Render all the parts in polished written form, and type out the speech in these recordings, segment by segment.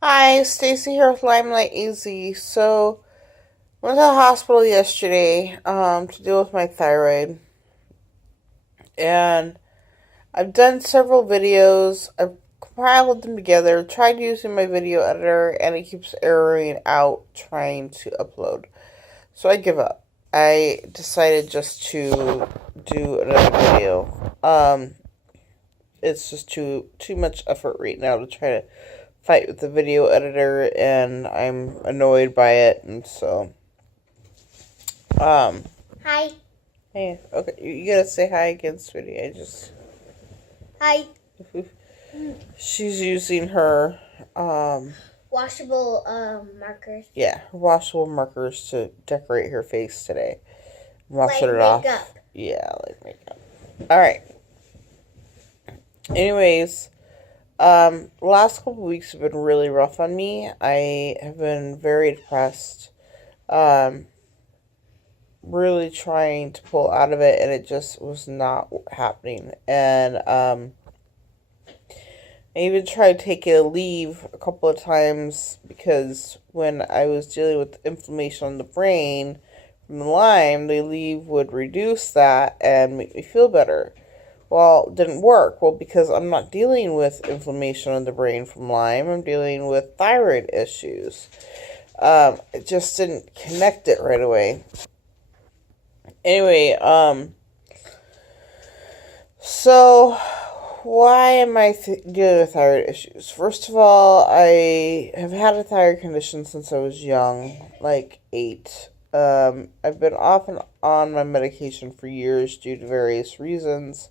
Hi, Stacy here with Limelight AZ. So, went to the hospital yesterday to deal with my thyroid, and I've done several videos. I've compiled them together, tried using my video editor, and it keeps erroring out trying to upload. So I give up. I decided just to do another video. It's just too much effort right now to try to fight with the video editor, and I'm annoyed by it, and so um Hi. hey, okay, you gotta say hi again, sweetie. Hi. She's using her Washable markers. yeah, her washable markers to decorate her face today. Washing Like it off. makeup. Yeah, like makeup. All right. Anyways, the last couple weeks have been really rough on me. I have been very depressed. Um, really trying to pull out of it, and it just was not happening. And I even tried taking a leave a couple of times because when I was dealing with inflammation on the brain from the Lyme, the leave would reduce that and make me feel better. Well, it didn't work. Well, because I'm not dealing with inflammation on the brain from Lyme, I'm dealing with thyroid issues. It just didn't connect it right away. Anyway, so why am I dealing with thyroid issues? First of all, I have had a thyroid condition since I was young, like 8. I've been off and on my medication for years due to various reasons.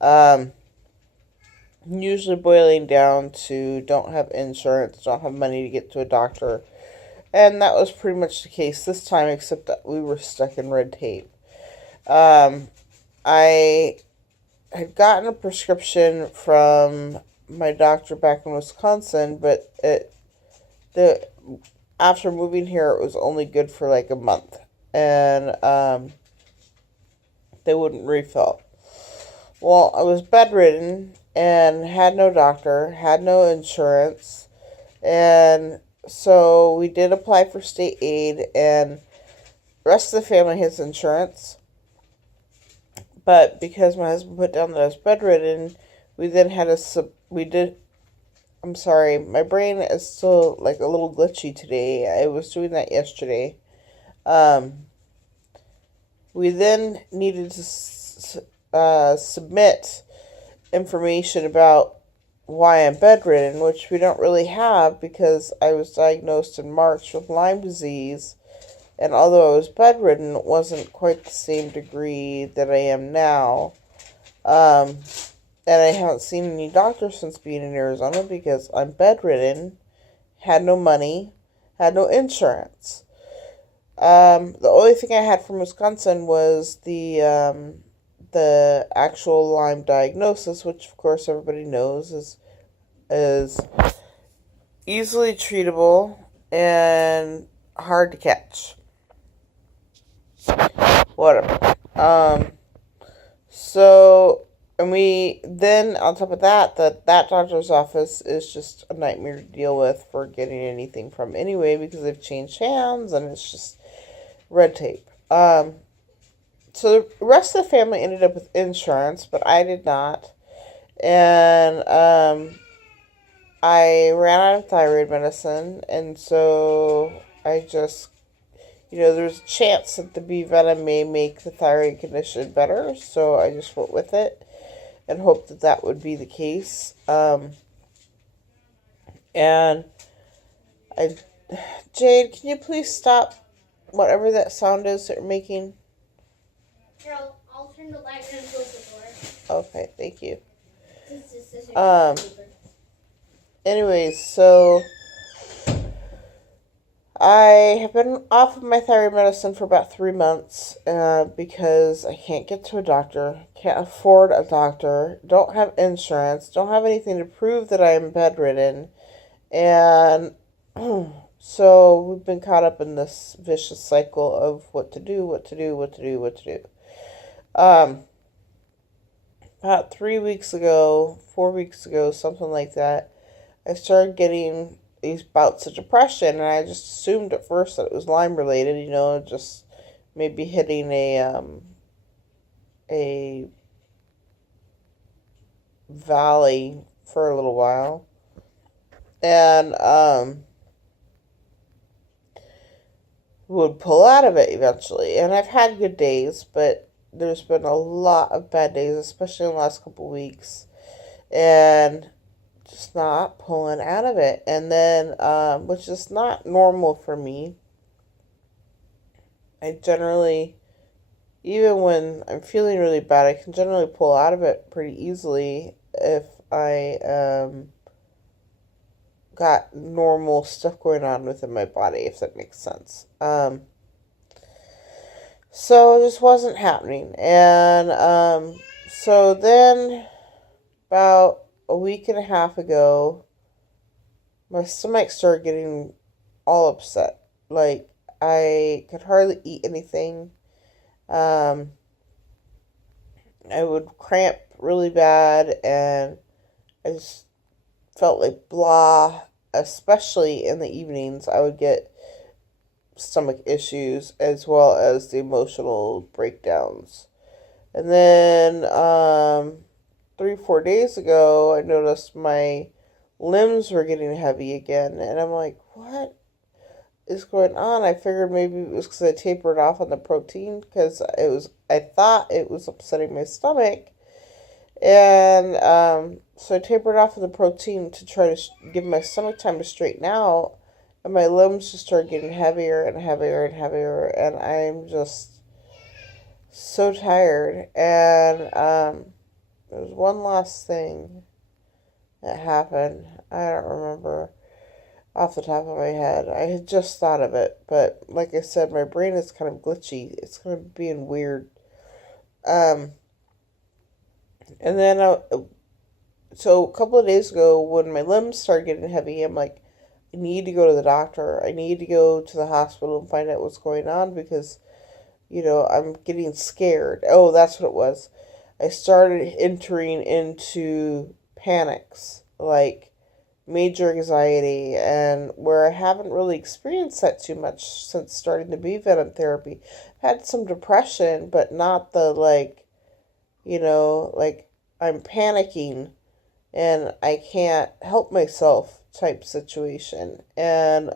Um, Usually boiling down to don't have insurance, don't have money to get to a doctor. And that was pretty much the case this time, except that we were stuck in red tape. Um, I had gotten a prescription from my doctor back in Wisconsin, but the after moving here, it was only good for like a month, and they wouldn't refill. Well, I was bedridden and had no doctor, had no insurance, and so we did apply for state aid, and the rest of the family has insurance. But because my husband put down that I was bedridden, we then had a we did. I'm sorry, my brain is still like a little glitchy today. I was doing that yesterday. Um, we then needed to submit information about why I'm bedridden, which we don't really have because I was diagnosed in March with Lyme disease. And although I was bedridden, it wasn't quite the same degree that I am now. Um, and I haven't seen any doctors since being in Arizona because I'm bedridden, had no money, had no insurance. The only thing I had from Wisconsin was the actual Lyme diagnosis, which of course everybody knows is easily treatable and hard to catch. Whatever. So, and we then on top of that, that doctor's office is just a nightmare to deal with for getting anything from anyway because they've changed hands and it's just red tape. So the rest of the family ended up with insurance, but I did not, and I ran out of thyroid medicine, and so I just there's a chance that the bee venom may make the thyroid condition better, so I just went with it and hoped that that would be the case. And I, Jade, can you please stop whatever that sound is that you're making? Here, I'll turn the light and close the door. Okay, thank you. This is Um, Anyways, so I have been off of my thyroid medicine for about 3 months because I can't get to a doctor, can't afford a doctor, don't have insurance, don't have anything to prove that I am bedridden, and so we've been caught up in this vicious cycle of what to do, what to do, what to do, what to do. Um, about 3 weeks ago, 4 weeks ago, something like that, I started getting these bouts of depression, and I just assumed at first that it was Lyme related. Just maybe hitting a valley for a little while, and would pull out of it eventually. And I've had good days, but there's been a lot of bad days, especially in the last couple of weeks, and just not pulling out of it. And then, which is not normal for me. I generally, even when I'm feeling really bad, I can generally pull out of it pretty easily if I got normal stuff going on within my body, if that makes sense. So it just wasn't happening. And so then, about a week and a half ago, my stomach started getting all upset. Like, I could hardly eat anything. Um, I would cramp really bad, and I just felt like blah, especially in the evenings. I would get stomach issues as well as the emotional breakdowns. And then 3, 4 days ago, I noticed my limbs were getting heavy again, and I'm like, what is going on? I figured maybe it was because I tapered off on the protein, because I thought it was upsetting my stomach. And so I tapered off of the protein to try to give my stomach time to straighten out. And my limbs just started getting heavier and heavier and heavier. And I'm just so tired. And there was one last thing that happened. I don't remember off the top of my head. I had just thought of it. But like I said, my brain is kind of glitchy. It's kind of being weird. And then, so a couple of days ago, when my limbs started getting heavy, I'm like, I need to go to the doctor. I need to go to the hospital and find out what's going on, because, I'm getting scared. Oh, that's what it was. I started entering into panics, like major anxiety, and where I haven't really experienced that too much since starting the bee venom therapy. I've had some depression, but not the like I'm panicking and I can't help myself type situation. And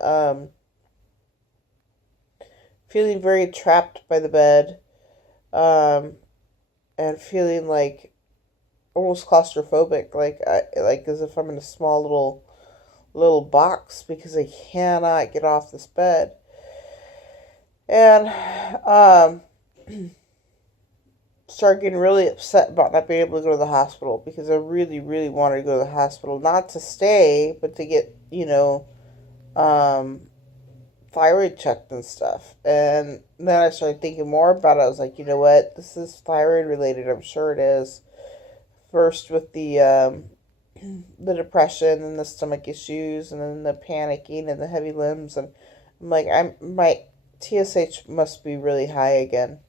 feeling very trapped by the bed, and feeling like almost claustrophobic, like as if I'm in a small little box, because I cannot get off this bed. And started getting really upset about not being able to go to the hospital, because I really, really wanted to go to the hospital, not to stay, but to get, thyroid checked and stuff. And then I started thinking more about it. I was like, you know what? This is thyroid related. I'm sure it is. First with the depression and the stomach issues, and then the panicking and the heavy limbs. And I'm like, my TSH must be really high again.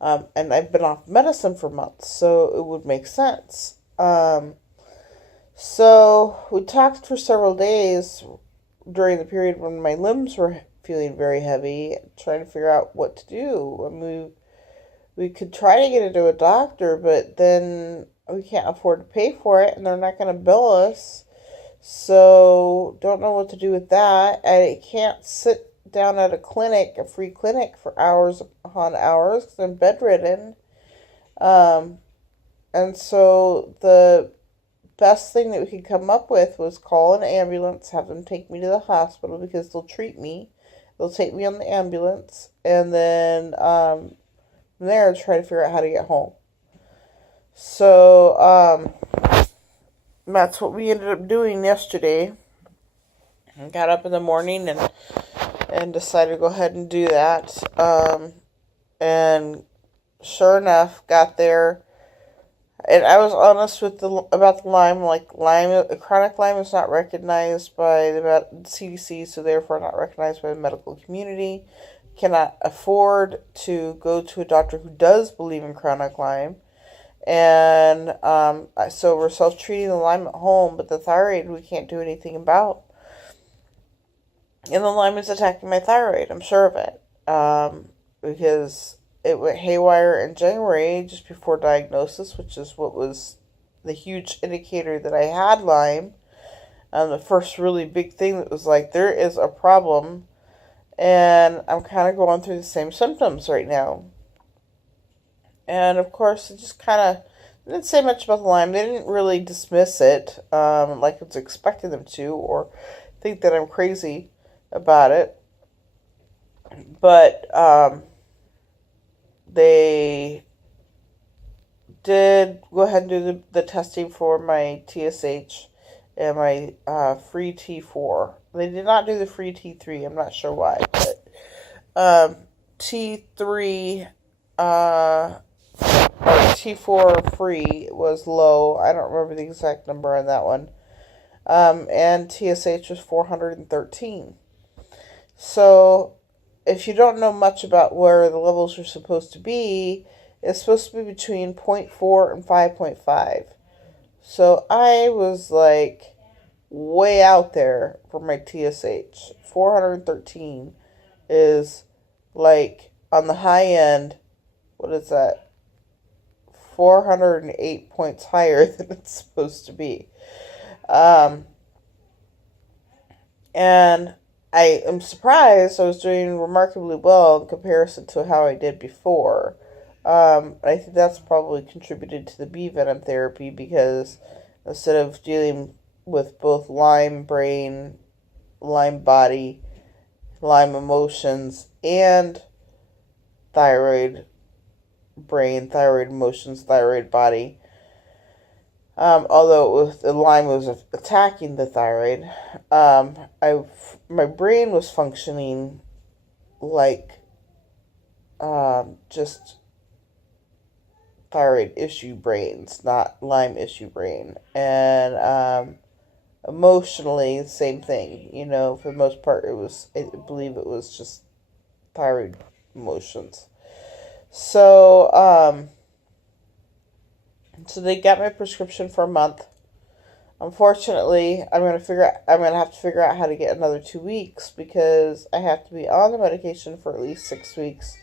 And I've been off medicine for months, so it would make sense. So we talked for several days during the period when my limbs were feeling very heavy, trying to figure out what to do. I mean, we could try to get into a doctor, but then we can't afford to pay for it, and they're not going to bill us. So don't know what to do with that. I can't sit down at a free clinic, for hours upon hours, because I'm bedridden. And so the best thing that we could come up with was call an ambulance, have them take me to the hospital, because they'll treat me. They'll take me on the ambulance, and then from there try to figure out how to get home. So that's what we ended up doing yesterday. I got up in the morning and decided to go ahead and do that. And sure enough, got there. And I was honest about the Lyme. Like, chronic Lyme is not recognized by the CDC, so therefore not recognized by the medical community. Cannot afford to go to a doctor who does believe in chronic Lyme. And so we're self-treating the Lyme at home, but the thyroid we can't do anything about. And the Lyme is attacking my thyroid. I'm sure of it. Because it went haywire in January, just before diagnosis, which is what was the huge indicator that I had Lyme. The first really big thing that was like, there is a problem. And I'm kind of going through the same symptoms right now. And of course, it just kind of didn't say much about the Lyme. They didn't really dismiss it like I was expecting them to, or think that I'm crazy about it. But they did go ahead and do the testing for my TSH and my free T4. They did not do the free T3. I'm not sure why, but T3 or T4 free was low. I don't remember the exact number on that one. And TSH was 413. So if you don't know much about where the levels are supposed to be, it's supposed to be between 0.4 and 5.5. So I was like way out there for my TSH. 413 is like on the high end. What is that? 408 points higher than it's supposed to be. And I am surprised I was doing remarkably well in comparison to how I did before. I think that's probably contributed to the bee venom therapy, because instead of dealing with both Lyme brain, Lyme body, Lyme emotions, and thyroid brain, thyroid emotions, thyroid body, although the Lyme was attacking the thyroid, my brain was functioning like just thyroid issue brains, not Lyme issue brain. And emotionally, same thing. For the most part, I believe it was just thyroid emotions. So they got my prescription for a month. Unfortunately, I'm gonna have to figure out how to get another 2 weeks, because I have to be on the medication for at least 6 weeks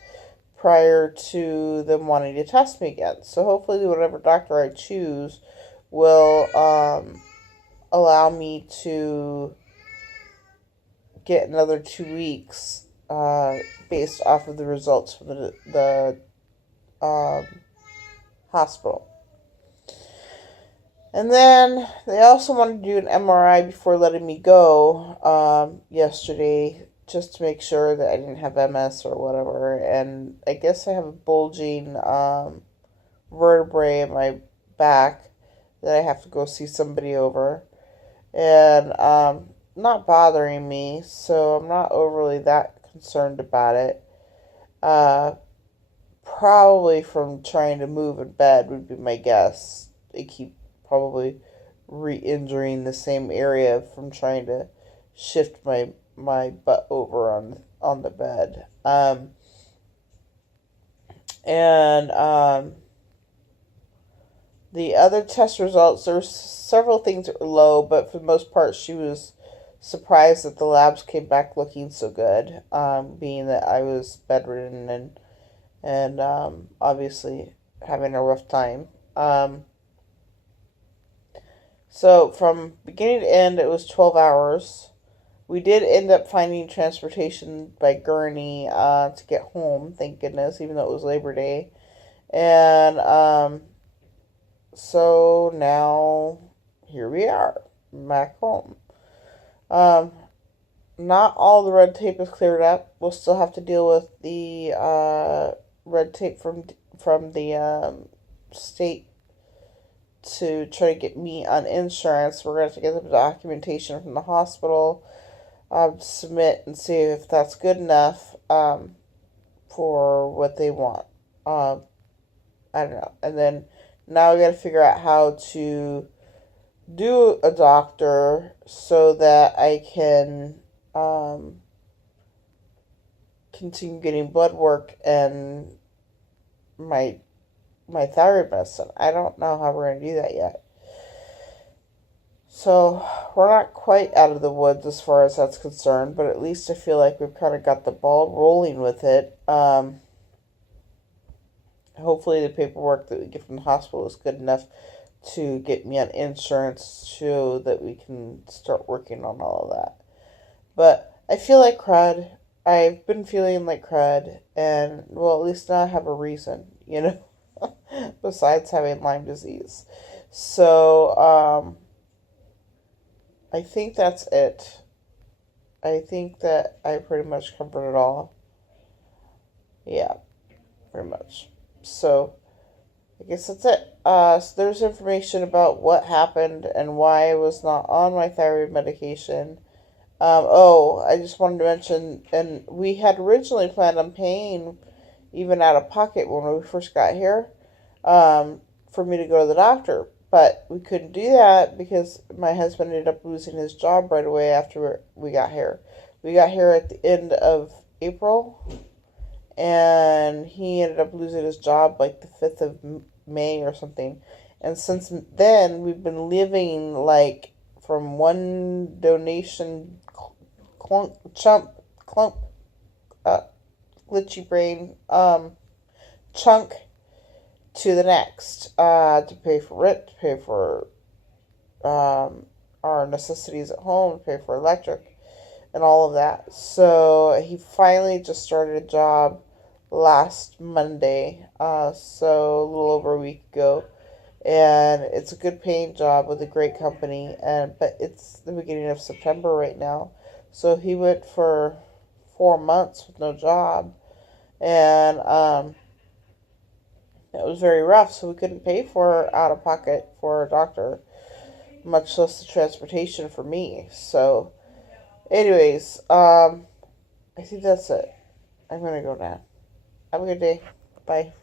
prior to them wanting to test me again. So hopefully, whatever doctor I choose will allow me to get another 2 weeks based off of the results from the hospital. And then they also wanted to do an MRI before letting me go yesterday, just to make sure that I didn't have MS or whatever. And I guess I have a bulging vertebrae in my back that I have to go see somebody over. And not bothering me, so I'm not overly that concerned about it. Probably from trying to move in bed would be my guess. They keep probably re-injuring the same area from trying to shift my butt over on the bed. And the other test results, there were several things that were low, but for the most part, she was surprised that the labs came back looking so good, being that I was bedridden and obviously having a rough time. So from beginning to end, it was 12 hours. We did end up finding transportation by gurney to get home, thank goodness, even though it was Labor Day. And so now here we are, back home. Not all the red tape is cleared up. We'll still have to deal with the red tape from the state to try to get me on insurance. We're going to have to get the documentation from the hospital, submit and see if that's good enough for what they want. I don't know. And then now we got to figure out how to do a doctor so that I can continue getting blood work and my my thyroid medicine. I don't know how we're going to do that yet. So we're not quite out of the woods as far as that's concerned, but at least I feel like we've kind of got the ball rolling with it. Hopefully the paperwork that we get from the hospital is good enough to get me on insurance so that we can start working on all of that. But I feel like crud. I've been feeling like crud, and well, at least now I have a reason, besides having Lyme disease. So, I think that's it. I think that I pretty much covered it all. Yeah, pretty much. So, I guess that's it. So there's information about what happened and why I was not on my thyroid medication. I just wanted to mention, and we had originally planned on paying even out of pocket when we first got here, for me to go to the doctor. But we couldn't do that because my husband ended up losing his job right away after we got here. We got here at the end of April, and he ended up losing his job like the 5th of May or something. And since then, we've been living like from one donation clump, uh, glitchy brain, chunk to the next, to pay for rent, to pay for our necessities at home, to pay for electric, and all of that. So he finally just started a job last Monday, so a little over a week ago, and it's a good paying job with a great company, but it's the beginning of September right now, so he went for 4 months with no job, and it was very rough, so we couldn't pay for out of pocket for a doctor, much less the transportation for me. So, anyways, I think that's it. I'm gonna go now. Have a good day. Bye.